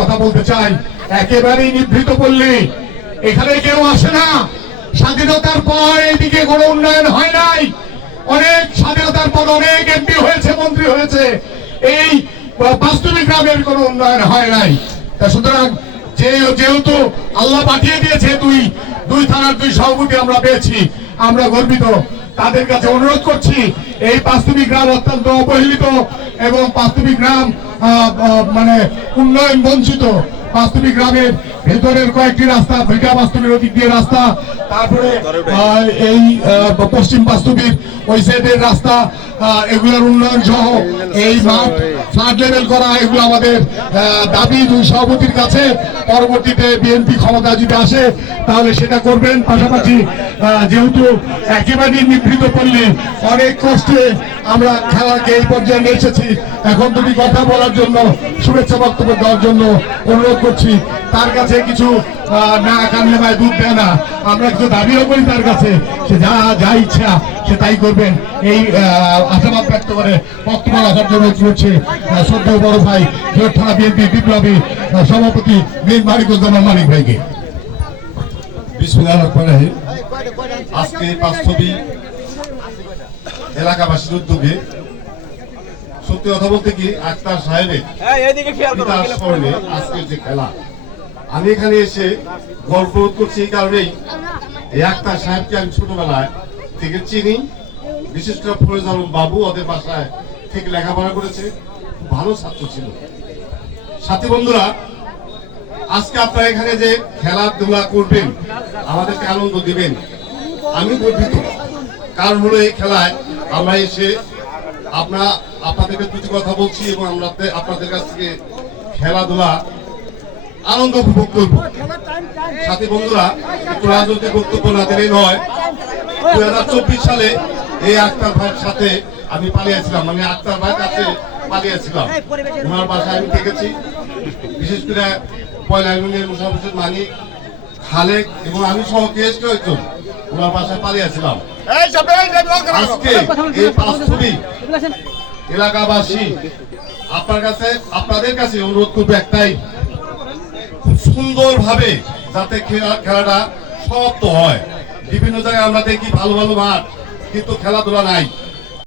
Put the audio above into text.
কথা বলতে চাই, একেবারেই নিভৃত পল্লী, এখানে কেউ আসে না। স্বাধীনতার পর এইদিকে কোনো উন্নয়ন হয় নাই। অনেক স্বাধীনতার পর অনেক এমপি হয়েছে, মন্ত্রী হয়েছে, এই বাস্তবিক গ্রামের কোনো উন্নয়ন হয় নাই। তা সুতরাং যেহেতু আল্লাহ পাঠিয়ে দিয়েছে দুই থানার দুই সভাপতি আমরা পেয়েছি, আমরা গর্বিত। তাদের কাছে অনুরোধ করছি, এই বাস্তবিক গ্রাম অত্যন্ত অবহেলিত এবং বাস্তবিক গ্রাম মানে উন্নয়ন বঞ্চিত। বাস্তবিক গ্রামের ভেতরের কয়েকটি রাস্তা, ভিটা বাস্তবের ওদিক দিয়ে রাস্তা, তারপরে এই পশ্চিম বাস্তবিক ওই সাইডের রাস্তা, এগুলোর উন্নয়ন সহ এই মাঠ ফ্লাড লেভেল করা, এগুলো আমাদের দাবি দুই সভাপতির কাছে। পরবর্তীতে বিএনপি ক্ষমতা যদি আসে তাহলে সেটা করবেন। পাশাপাশি যেহেতু একেবারে নিভৃত পল্লী, অনেক কষ্টে আমরা খেলাকে এই পর্যায়ে নিয়ে এসেছি, এখন তুমি কথা বলার জন্য, শুভেচ্ছা বক্তব্য দেওয়ার জন্য অনুরোধ করছি। তার কাছে কিছু না কানলে ভাই দুধ দেয় না, আমরা কিছু দাবিও করি তার কাছে, সে যা ইচ্ছা সে তাই করবেন। এই আশাবাদ ব্যক্ত করে বক্তব্য রাখার জন্য করছে শ্রদ্ধেয় বড় ভাই থানা বিএনপি বিপ্লবী সভাপতি মীর মালিকুজ্জামান মালিক ভাইকে। বিসমিল্লাহির রহমানির রহিম। আজকে বাস্তবিক এলাকাবাসীর উদ্যোগে, সত্যি কথা বলতে কি, আক্তার সাহেবের আজকের যে খেলা, আমি এখানে এসে গর্ববোধ করছি এই কারণেই, এই আক্তার সাহেবকে আমি ছোটবেলায় থেকে চিনি। বিশেষ করে ফরোজ আলম বাবু ওদের বাসায় থেকে লেখাপড়া করেছে, ভালো ছাত্র ছিল। সাথী বন্ধুরা, আজকে আপনারা এখানে যে খেলাধুলা করবেন, আমাদেরকে আনন্দ দিবেন, আমি গর্বিত। কারণ হলো এই খেলায় আমরা এসে আপনাদেরকে দুটি কথা বলছি এবং আমরা আপনাদের কাছ থেকে খেলাধুলা আনন্দ উপভোগ করবো। সাথী বন্ধুরা, একটু রাজনৈতিক বক্তব্য না দিলেই নয়। 2024 সালে এই আক্তার ভাইয়ের সাথে আমি পালিয়েছিলাম, মানে আক্তার ভাইয়ের কাছে পালিয়েছিলাম। ওনার বাসায় আমি দেখেছি, বিশেষ করে পয়লা ইউনিয়নের মুসাফির মানিক, খালেক এবং আমি সহ বেশ কয়েকজন ওনার বাসায় পালিয়েছিলাম। আজকে এই বাস্তবিক এলাকাবাসী আপনাদের কাছে অনুরোধ করবো একটাই, খুব সুন্দরভাবে যাতে খেলাটা সমাপ্ত হয়। বিভিন্ন জায়গায় আমরা দেখি ভালো ভালো মাঠ, কিন্তু খেলাধুলা নাই।